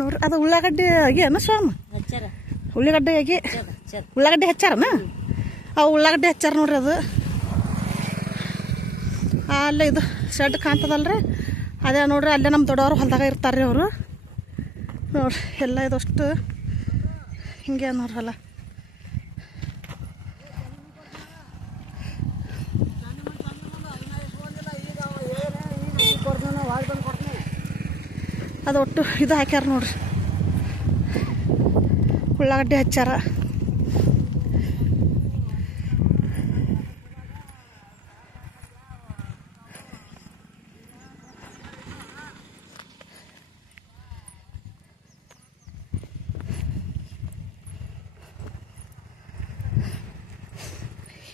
ನೋಡ್ರಿ ಅದು ಉಳ್ಳಾಗಡ್ಡಿ ಆಗ್ಯಾನ ಸ್ವಾಮ ಉಳ್ಳಾಗಡ್ಡಿ ಆಗಿ ಉಳ್ಳಾಗಡ್ಡಿ ಹಚ್ಚಾರನ ಅವು ಉಳ್ಳಾಗಡ್ಡಿ ಹಚ್ಚಾರ ನೋಡ್ರಿ ಅದು ಅಲ್ಲೇ ಇದು ಶೆಡ್ ಕಾಣ್ತದಲ್ರಿ ಅದೇ ನೋಡ್ರಿ ಅಲ್ಲೇ ನಮ್ಮ ದೊಡ್ಡವರು ಹೊಲದಾಗ ಇರ್ತಾರೆ ರೀ ಅವರು ನೋಡ್ರಿ ಎಲ್ಲ ಇದಷ್ಟು ಹಿಂಗೆ ನೋಡ್ರಿ ಅಲ್ಲ ಅದು ಒಟ್ಟು ಇದು ಹಾಕ್ಯಾರ ನೋಡ್ರಿ ಉಳ್ಳಾಗಡ್ಡಿ ಹಚ್ಚಾರ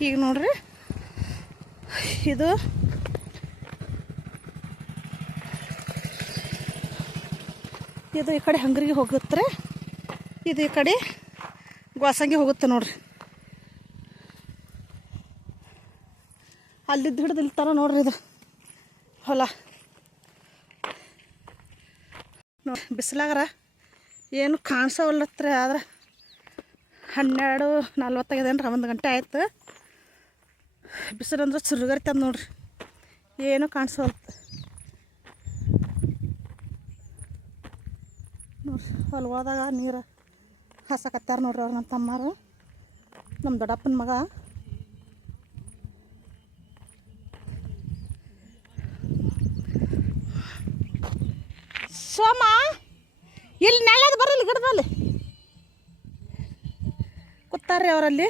ಈಗ ನೋಡ್ರಿ ಇದು ಇದು ಈ ಕಡೆ ಹಂಗರಿಗೆ ಹೋಗುತ್ತೆ ಇದು ಈ ಕಡೆ ಗ್ವಾಸಂಗಿ ಹೋಗುತ್ತೆ ನೋಡ್ರಿ ಅಲ್ಲಿದ್ದು ಹಿಡಿದು ಇಲ್ಲಿ ಥರ ನೋಡ್ರಿ ಇದು ಹೊಲ ನೋಡಿ ಬಿಸಿಲಾಗರ ಏನು ಕಾಣಿಸೋವಲ್ಲತ್ರ ಆದ್ರೆ 12:45 1 ಗಂಟೆ ಆಯ್ತು ಬಿಸಿಲಂದ್ರೆ ಸುರುಗರ್ತದ ನೋಡ್ರಿ ಏನು ಕಾಣಿಸೋಲ್ತು ನೋಡ್ರಿ ಹೊಲದಾಗ ನೀರು ಹಾಸಕತ್ತಾರ ನೋಡ್ರಿ ಅವ್ರು ನನ್ನ ತಮ್ಮಾರು ನಮ್ಮ ದೊಡ್ಡಪ್ಪನ ಮಗ ಸೋಮ ಇಲ್ಲಿ ನೆಲದ ಬರಲಿ ಗಿಡದಲ್ಲಿ ಕೂತಾರ್ರಿ ಅವರಲ್ಲಿ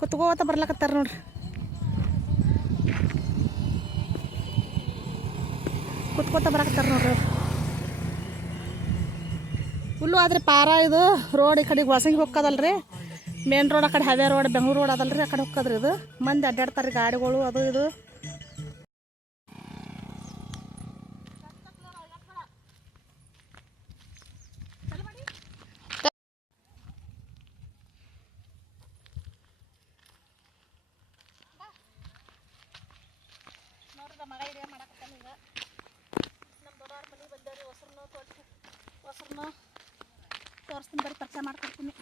ಕುತ್ಕೋತ ಬರ್ಲಕತ್ತಾರ ನೋಡ್ರಿ ಕುತ್ಕೋತ ಬರಕತ್ತಾರ ನೋಡ್ರಿ ಹುಲ್ಲು ಆದ್ರೆ ಪಾರ ಇದು ರೋಡ್ ಈ ಕಡೆ ವಾಸಂಗಿ ಹೋಗ್ಕದಲ್ರಿ ಮೇನ್ ರೋಡ್ ಆ ಕಡೆ ಹೈವೇ ರೋಡ್ ಬೆಂಗ್ಳೂರು ರೋಡ್ ಅದಲ್ರಿ ಆ ಕಡೆ ಹೋಗ್ಕದ್ರಿ ಇದು ಮಂದಿ ಅಡ್ಡಾಡ್ತಾರೆ ಗಾಡಿಗಳು ಅದು ಇದು ಮಗ ಇದೆ ಮಾಡಕತ್ತಾನ ಈಗ ನಮ್ಮ ದೊಡ್ಡವ್ರ ಮನೆ ಬಂದವ್ರಿ ಹೊಸರನ್ನು ತೋರಿಸ್ತೀನಿ ಬರೀ ಪರಿಚಯ ಮಾಡ್ಕೊಡ್ತೀನಿ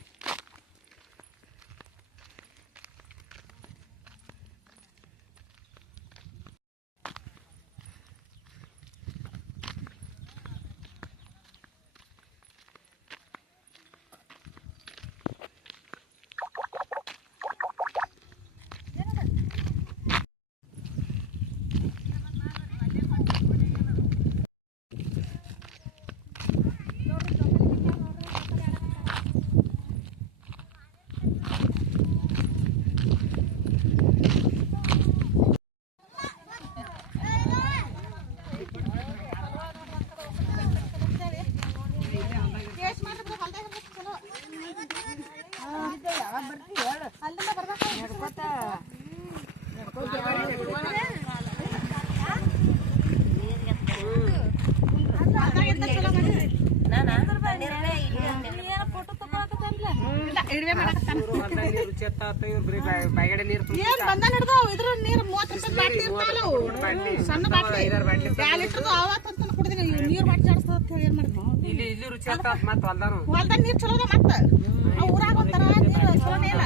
ಹೊಲ್ದಾಗ ನೀರು ಚಲೋ ಮತ್ತೆ ಊರಾಗ ಒಂಥರ ನೀರು ಚಲೋನೇ ಇಲ್ಲ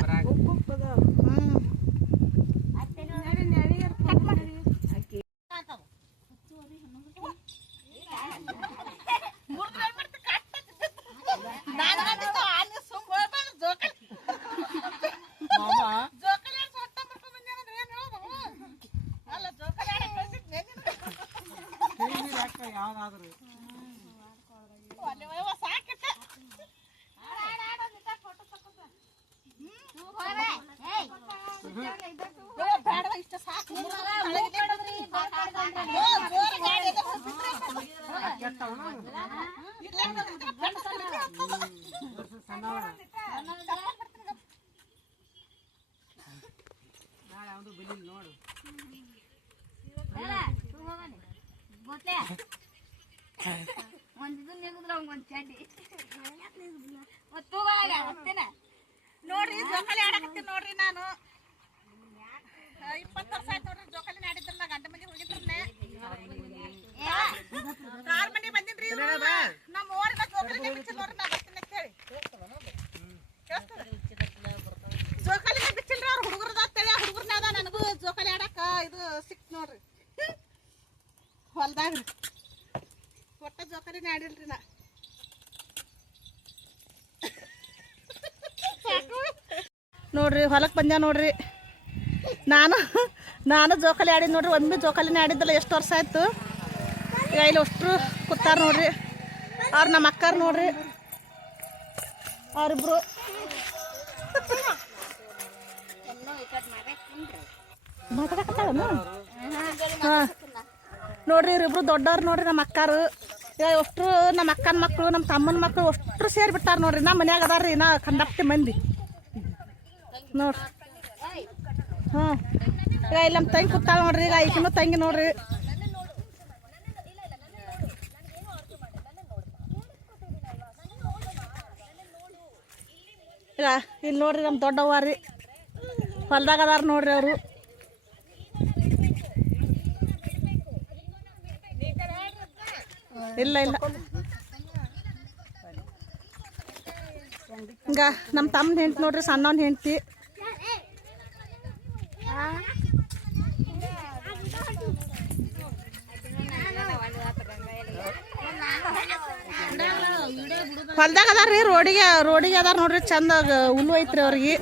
ನೋಡ್ರಿ ಜೋಕಾಲಿ ಆಡಕತ್ತೀನಿ ನೋಡ್ರಿ ನಾನು 20 ವರ್ಷ ಆಯ್ತು ನೋಡ್ರಿ ಜೋಕಾಲಿ ಆಡಿದ್ರಲ್ಲ ಗಂಡ ಮನೆ ಹೋಗಿದ್ರನ್ನೇ 6 ಮನೆ ಬಂದಿನ್ರಿ ಹೊಲ್ದಾಗ ಒಟ್ಟ ಜೋಕಾಲಿನೇ ಆಡಿಲ್ರಿ ನಾ. ನೋಡ್ರಿ ಹೊಲಕ್ಕೆ ಬಂದ್ಯಾ ನೋಡ್ರಿ. ನಾನು ಜೋಕಾಲಿ ಆಡಿದ್ ನೋಡ್ರಿ. ಒಮ್ಮೆ ಜೋಕಾಲಿನೇ ಆಡಿದ್ದಲ್ಲ, ಎಷ್ಟು ವರ್ಷ ಆಯ್ತು. ಈಗ ಇಲ್ಲಿ ಅಷ್ಟ್ರು ಕೂತಾರ ನೋಡ್ರಿ. ಅವ್ರು ನಮ್ಮ ಅಕ್ಕಾರ ನೋಡ್ರಿ, ಅವ್ರಿಬ್ರು ಹಾಂ ನೋಡ್ರಿ. ಇವ್ರಿಬ್ರು ದೊಡ್ಡವ್ರು ನೋಡ್ರಿ ನಮ್ಮ ಅಕ್ಕಾರು. ಈಗ ಅಷ್ಟ್ರು ನಮ್ಮ ಅಕ್ಕನ ಮಕ್ಕಳು, ನಮ್ಮ ತಮ್ಮನ ಮಕ್ಕಳು ಅಷ್ಟ್ರು ಸೇರಿ ಬಿಟ್ಟಾರ ನೋಡ್ರಿ. ನಮ್ಮ ಮನ್ಯಾಗ ಅದಾರ ನಾ ಕಂಡಪ್ಟಿ ಮಂದಿ ನೋಡ್ರಿ. ಹಾಂ ಈಗ ಇಲ್ಲಿ ನಮ್ಮ ತಂಗಿ ಕೂತಾಳ ನೋಡ್ರಿ. ಈಗ ಈಗಿನೂ ತಂಗಿ ನೋಡ್ರಿ. ಈಗ ಇಲ್ಲಿ ನೋಡ್ರಿ ನಮ್ಮ ದೊಡ್ಡವ್ವ ರೀ, ಹೊಲ್ದಾಗ ಅದಾರ ನೋಡ್ರಿ ಅವರು. ಇಲ್ಲ ಹಿಂಗ ನಮ್ಮ ತಮ್ಮನ ಹೆಂಡ್ತಿ ನೋಡ್ರಿ, ಸಣ್ಣವನ್ ಹೆಂಡ್ತಿ. ಹೊಲ್ದಾಗ ಅದಾರ ರೀ, ರೋಡಿಗೆ ಅದಾರ ನೋಡ್ರಿ. ಚಂದ ಹುಲ್ಲು ಐತ್ರಿ ಅವ್ರಿಗೆ.